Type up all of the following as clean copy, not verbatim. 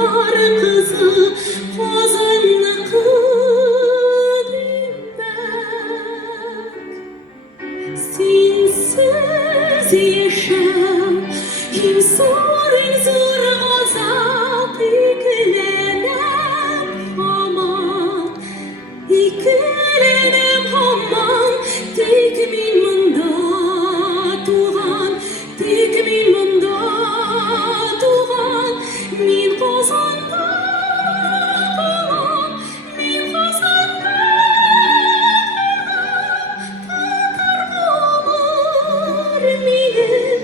tatar kızı kozanlıkı dinmek. Sensiz yaşam hem zor azap yüklenem aman, yüklenem aman. Tek min mında tuğan, tek min mında tuğan. Min kozanda kalan, min kozanda kalan. Minim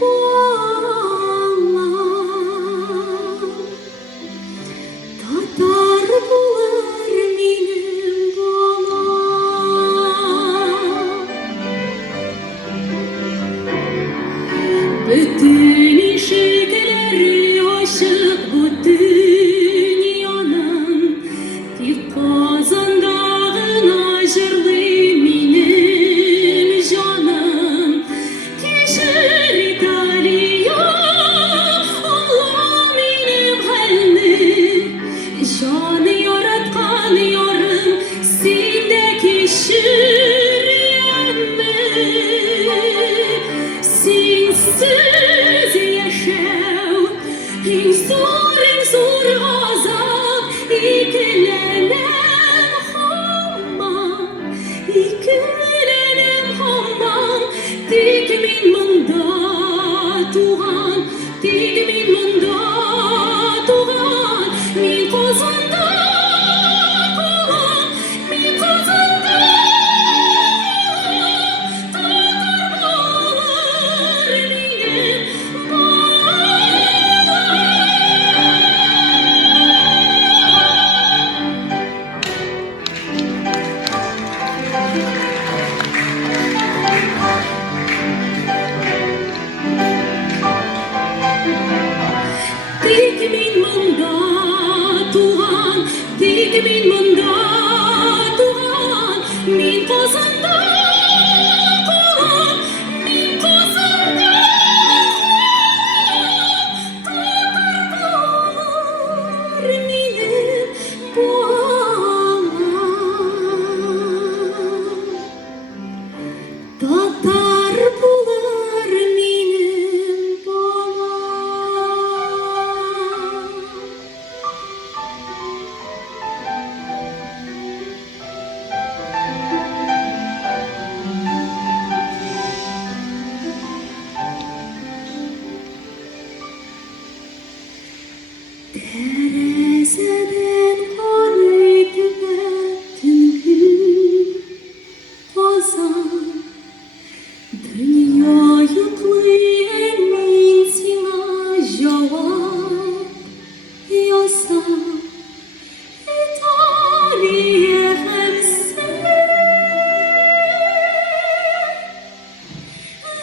bağlam, tatar bular minim bağlam. Bütün ışıkları aşık bu dünyanın, tek kazandağına jırlı minim canım. Keşir italiya Allah minim halni, canı yaratkan yarım sendeki şiriyemme. Sensiz yaşav en zor azap yüklenem aman, yüklenem aman. Tek min mında tuğan, tek min mında tuğan. Min kozanda kalan, min kozanda tatar bular minim bağlam. Tek min mında tuğan, tek min mında tuğan. Min kozanda kalan, min kozanda tatar bular minim bağlam. Tatar bular minim bağlam. Terezeden koydu bütün kozan, dünya yüklüyemin sana cevap yazsam. İtaliye hemse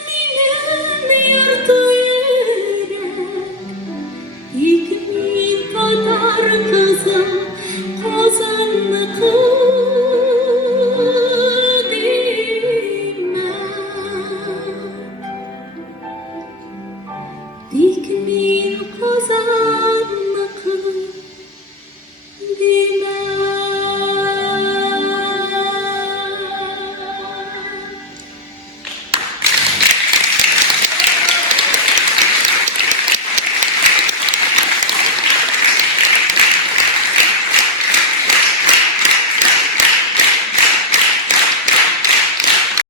minim yurdu yürek, yükmin tatar kızı kozanlıkı dinmek. Tek min kozan